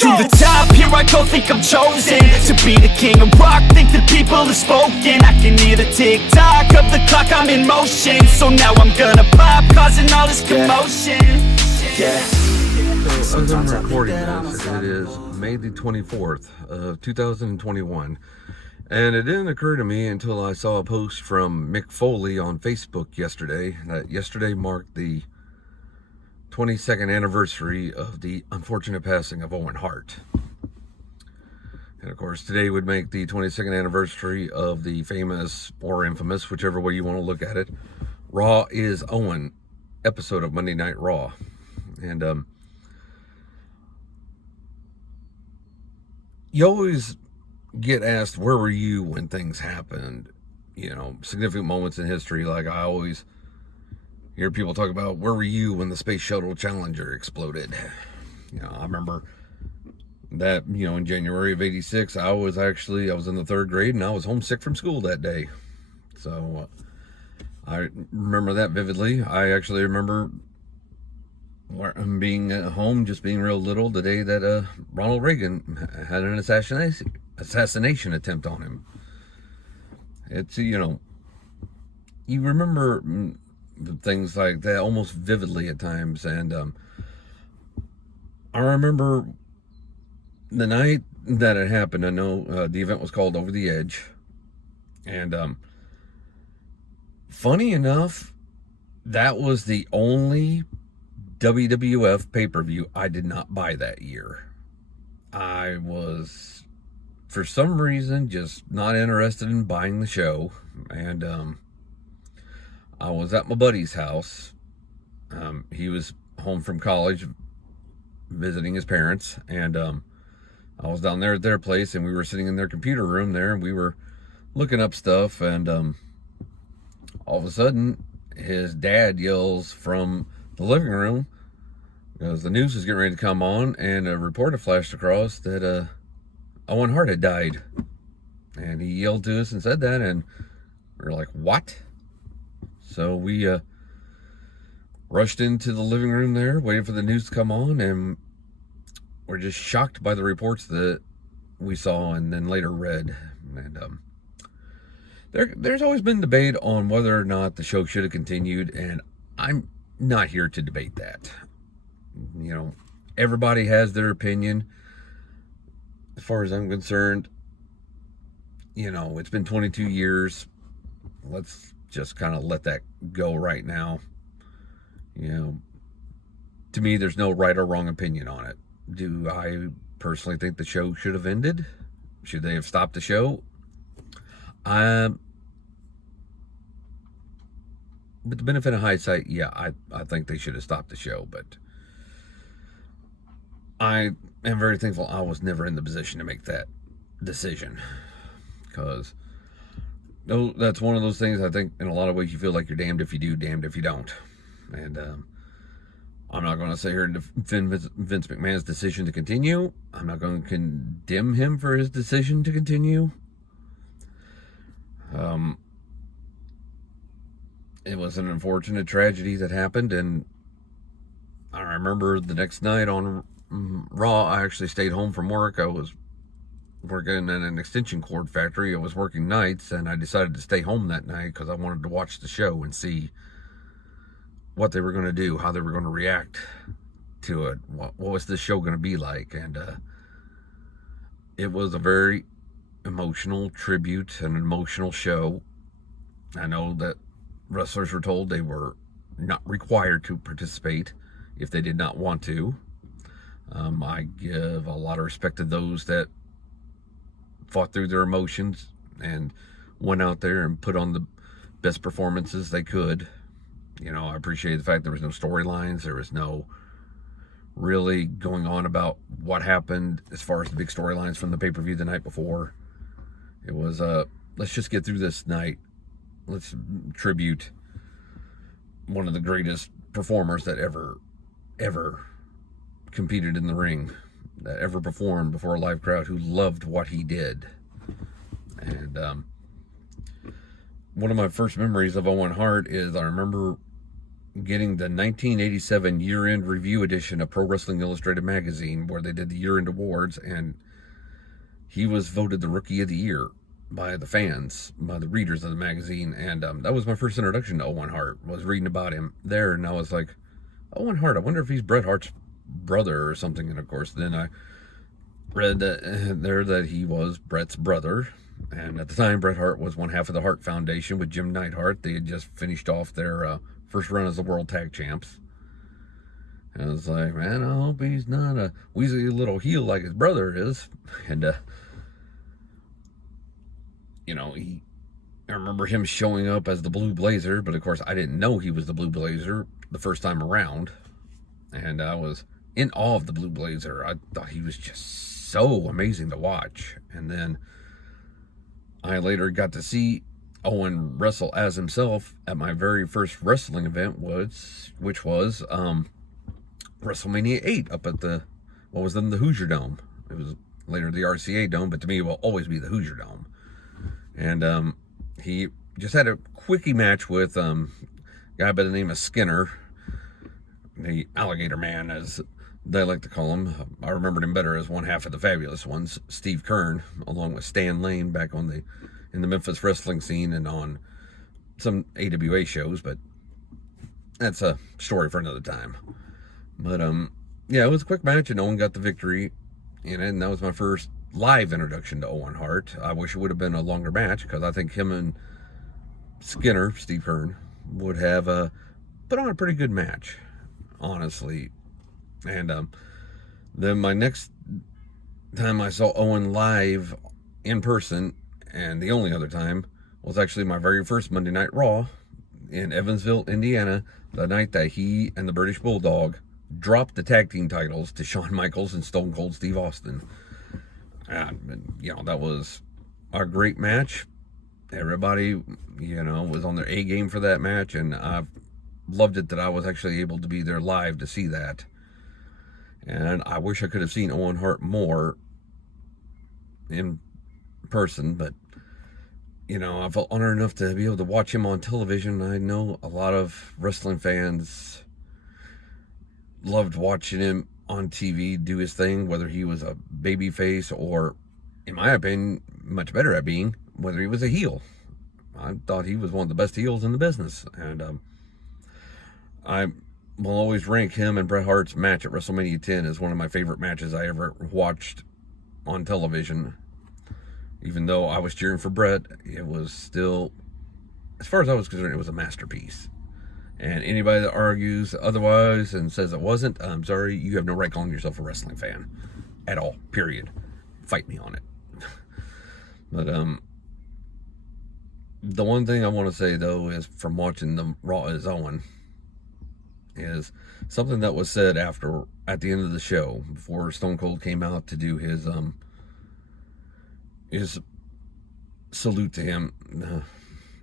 To the top, here I go, think I'm chosen to be the king of rock, think the people have spoken. I can hear the tick-tock of the clock, I'm in motion. So now I'm gonna pop, causing all this commotion. Yeah. So as I'm recording this, it is May the 24th of 2021. And it didn't occur to me until I saw a post from Mick Foley on Facebook yesterday, that yesterday marked the 22nd anniversary of the unfortunate passing of Owen Hart. And of course, today would make the 22nd anniversary of the famous or infamous, whichever way you want to look at it, Raw is Owen episode of Monday Night Raw. And you always get asked, where were you when things happened? You know, significant moments in history. Like I always hear people talk about, where were you when the Space Shuttle Challenger exploded? You know, I remember that, you know, in January of '86, I was in the 3rd grade and I was homesick from school that day. So I remember that vividly. I actually remember being at home, just being real little, the day that Ronald Reagan had an assassination attempt on him. It's, you know, you remember things like that almost vividly at times. And I remember the night that it happened. I know the event was called Over the Edge. And funny enough, that was the only WWF pay-per-view I did not buy that year. I was, for some reason, just not interested in buying the show. And I was at my buddy's house. He was home from college visiting his parents. And I was down there at their place, and we were sitting in their computer room there, and we were looking up stuff. And all of a sudden, his dad yells from the living room, because the news was getting ready to come on, and a reporter flashed across that Owen Hart had died. And he yelled to us and said that, and we were like, what? So we rushed into the living room there, waiting for the news to come on, and we're just shocked by the reports that we saw and then later read. And there's always been debate on whether or not the show should have continued, and I'm not here to debate that. You know, everybody has their opinion. As far as I'm concerned, you know, it's been 22 years. Let's just kind of let that go right now. You know, to me, there's no right or wrong opinion on it. Do I personally think the show should have ended? Should they have stopped the show? With the benefit of hindsight, yeah, I think they should have stopped the show, but I am very thankful I was never in the position to make that decision, because that's one of those things. I think in a lot of ways you feel like you're damned if you do, damned if you don't. And I'm not going to sit here and defend Vince McMahon's decision to continue. I'm not going to condemn him for his decision to continue. It was an unfortunate tragedy that happened, and I remember the next night on Raw, I actually stayed home from work. I was working in an extension cord factory. I was working nights, and I decided to stay home that night because I wanted to watch the show and see what they were going to do, how they were going to react to it, what was this show going to be like. And it was a very emotional tribute, an emotional show. I know that wrestlers were told they were not required to participate if they did not want to. I give a lot of respect to those that fought through their emotions and went out there and put on the best performances they could. You know, I appreciate the fact there was no storylines. There was no really going on about what happened as far as the big storylines from the pay-per-view the night before. It was, let's just get through this night. Let's tribute one of the greatest performers that ever competed in the ring, that ever performed before a live crowd, who loved what he did. And one of my first memories of Owen Hart is I remember getting the 1987 year-end review edition of Pro Wrestling Illustrated magazine, where they did the year-end awards, and he was voted the Rookie of the Year by the fans, by the readers of the magazine. And that was my first introduction to Owen Hart, was reading about him there. And I was like, Owen Hart, I wonder if he's Bret Hart's brother or something. And of course, then I read there that he was Bret's brother. And at the time, Bret Hart was one half of the Hart Foundation with Jim Neidhart. They had just finished off their first run as the World Tag Champs. And I was like, man, I hope he's not a wheezy little heel like his brother is. And, you know, I remember him showing up as the Blue Blazer, but of course I didn't know he was the Blue Blazer the first time around. And I was in awe of the Blue Blazer. I thought he was just so amazing to watch. And then I later got to see Owen wrestle as himself at my very first wrestling event, which was WrestleMania 8 up at the, what was then the Hoosier Dome. It was later the RCA Dome, but to me it will always be the Hoosier Dome. And he just had a quickie match with a guy by the name of Skinner, the Alligator Man, as they like to call him. I remembered him better as one half of the Fabulous Ones, Steve Kern, along with Stan Lane back in the Memphis wrestling scene and on some AWA shows, but that's a story for another time. But yeah, it was a quick match, and Owen got the victory in it, and that was my first live introduction to Owen Hart. I wish it would have been a longer match, because I think him and Skinner, Steve Kern, would have put on a pretty good match, honestly. And then my next time I saw Owen live in person, and the only other time, was actually my very first Monday Night Raw in Evansville, Indiana, the night that he and the British Bulldog dropped the tag team titles to Shawn Michaels and Stone Cold Steve Austin. And, you know, that was a great match. Everybody, you know, was on their A game for that match, and I loved it that I was actually able to be there live to see that. And I wish I could have seen Owen Hart more in person, but, you know, I felt honored enough to be able to watch him on television. I know a lot of wrestling fans loved watching him on TV do his thing, whether he was a babyface or, in my opinion, much better at being, whether he was a heel. I thought he was one of the best heels in the business. And I will always rank him and Bret Hart's match at WrestleMania 10 as one of my favorite matches I ever watched on television. Even though I was cheering for Bret, it was still, as far as I was concerned, it was a masterpiece. And anybody that argues otherwise and says it wasn't, I'm sorry, you have no right calling yourself a wrestling fan at all, period. Fight me on it. But the one thing I want to say, though, is from watching the Raw as Owen, is something that was said at the end of the show, before Stone Cold came out to do his salute to him,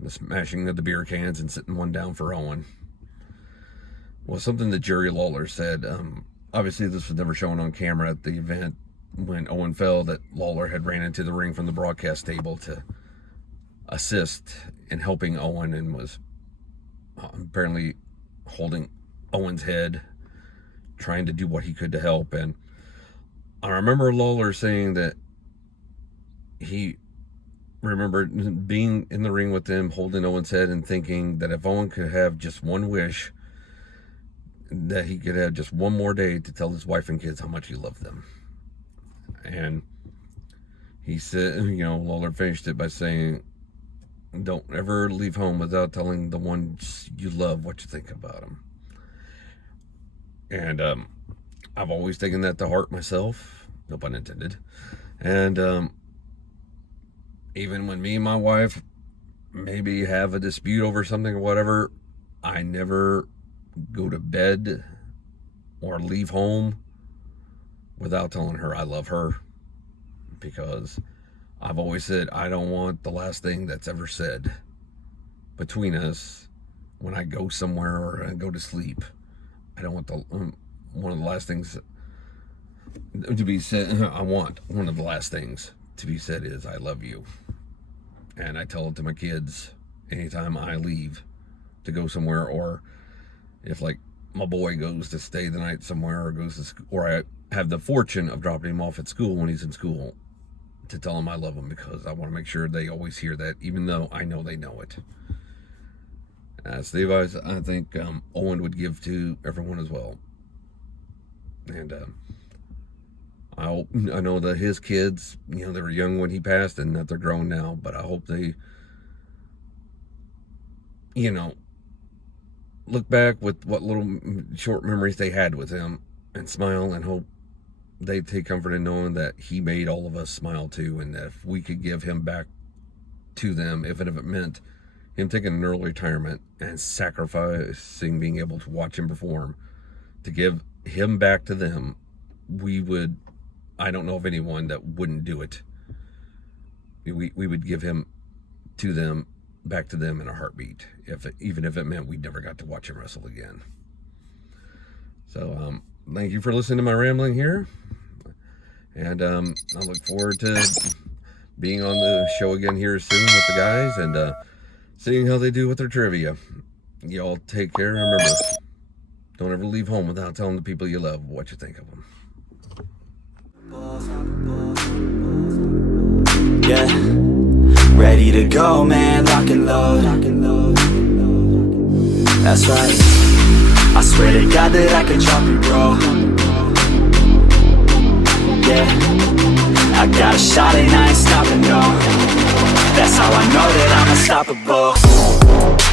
the smashing of the beer cans and sitting one down for Owen, was something that Jerry Lawler said. Obviously, this was never shown on camera at the event when Owen fell, that Lawler had ran into the ring from the broadcast table to assist in helping Owen, and was apparently holding Owen's head, trying to do what he could to help. And I remember Lawler saying that he remembered being in the ring with him, holding Owen's head, and thinking that if Owen could have just one wish, that he could have just one more day to tell his wife and kids how much he loved them. And he said, you know, Lawler finished it by saying, don't ever leave home without telling the ones you love what you think about them. And I've always taken that to heart myself, no pun intended. And even when me and my wife maybe have a dispute over something or whatever, I never go to bed or leave home without telling her I love her, because I've always said I don't want the last thing that's ever said between us when I go somewhere or I go to sleep. I don't want one of the last things to be said. I want one of the last things to be said is I love you. And I tell it to my kids anytime I leave to go somewhere, or if like my boy goes to stay the night somewhere or goes to school, or I have the fortune of dropping him off at school when he's in school, to tell him I love him, because I want to make sure they always hear that, even though I know they know it. That's the advice I think Owen would give to everyone as well. And I know that his kids, you know, they were young when he passed and that they're grown now, but I hope they, you know, look back with what little short memories they had with him and smile, and hope they take comfort in knowing that he made all of us smile too, and that if we could give him back to them, even if it meant him taking an early retirement and sacrificing being able to watch him perform, to give him back to them, we would. I don't know of anyone that wouldn't do it. We would give him to them, back to them in a heartbeat, even if it meant we never got to watch him wrestle again. So thank you for listening to my rambling here, and I look forward to being on the show again here soon with the guys, and seeing how they do with their trivia. Y'all take care. Remember, don't ever leave home without telling the people you love what you think of them. Yeah, ready to go, man, lock and load. That's right, I swear to God that I can drop you, bro. Yeah, I got a shot and I ain't stopping, no. That's how I know that I'm unstoppable.